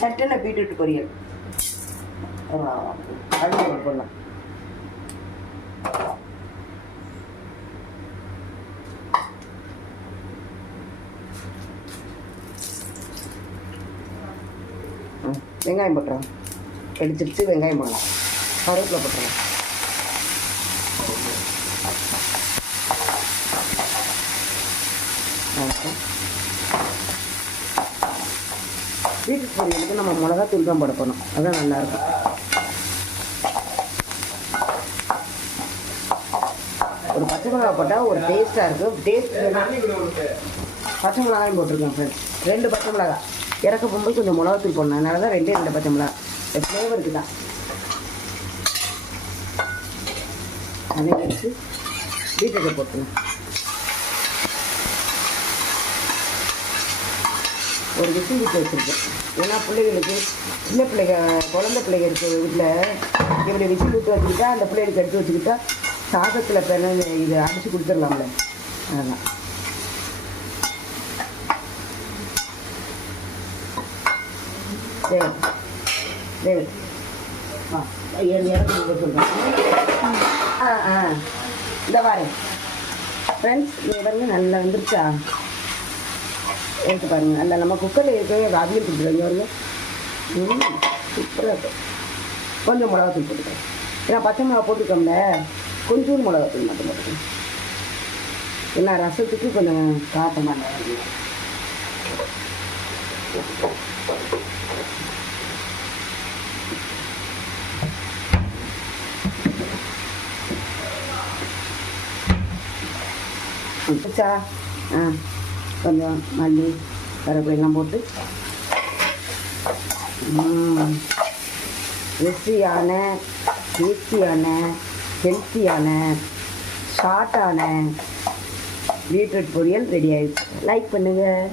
சட்டனை beetroot பொரியல் அது போடலாம். வெங்காயம் போட்டுறோம். எடுத்துட்டு வெங்காயம் போடலாம். கருவேப்பிலை போட்டுறலாம். பீட்ரூட் பொரியலுக்கு நம்ம மிளகாத்தூள் தான் போட போகணும். அதுதான் நல்லாயிருக்கும். ஒரு பச்சை மிளகா போட்டால் ஒரு டேஸ்ட்டாக இருக்கும். பச்சை மிளகாயும் போட்டிருக்கேன் ஃப்ரெண்ட்ஸ். 2 பச்சை மிளகா. இறக்க போகும்போது கொஞ்சம் மிளகாத்தூள் போடணும். அதனால தான் 2 பச்சை மிளகா. ஃப்ளேவருக்கு தான். அதை வச்சு பீட்ரூட்டை போட்டுருங்க. ஒரு விசில் விட்டு வச்சுருக்கேன். ஏன்னா பிள்ளைகளுக்கு சின்ன பிள்ளைங்க குழந்தை பிள்ளைங்க இருக்கிற வீட்டில் இப்படி விசில் விட்டு வச்சுக்கிட்டா அந்த பிள்ளைகளுக்கு எடுத்து வச்சுக்கிட்டா சாதத்தில் இதை அடித்து கொடுத்துடலாம்ல. அதெல்லாம் சரி சொல்கிறேன். இந்த பாருங்க ஃப்ரெண்ட்ஸ், நீங்கள் பாருங்க நல்லா வந்துருச்சா எடுத்து பாருங்கள். நல்லா நம்ம குக்கரில் இருக்கவே அவியல் கொடுத்துருங்க. வருங்க சூப்பராக இருக்கும். கொஞ்சம் மிளகாத்தூள் போட்டுக்கிறேன். ஏன்னா பச்சை மிளகா போட்டுக்கோம்ல, கொஞ்சம் மிளகாத்தூள் மட்டும் போட்டுக்கணும். ஏன்னா ரசத்துக்கு கொஞ்சம் காட்டமாக பிடிச்சா கொஞ்சம் மல்லி கருவேப்பிலாம் போட்டு ருசியான டேஸ்டியான ஹெல்த்தியான ஷார்ட்டான பீட்ரூட் பொரியல் ரெடி ஆகிடுச்சு. லைக் பண்ணுங்கள்.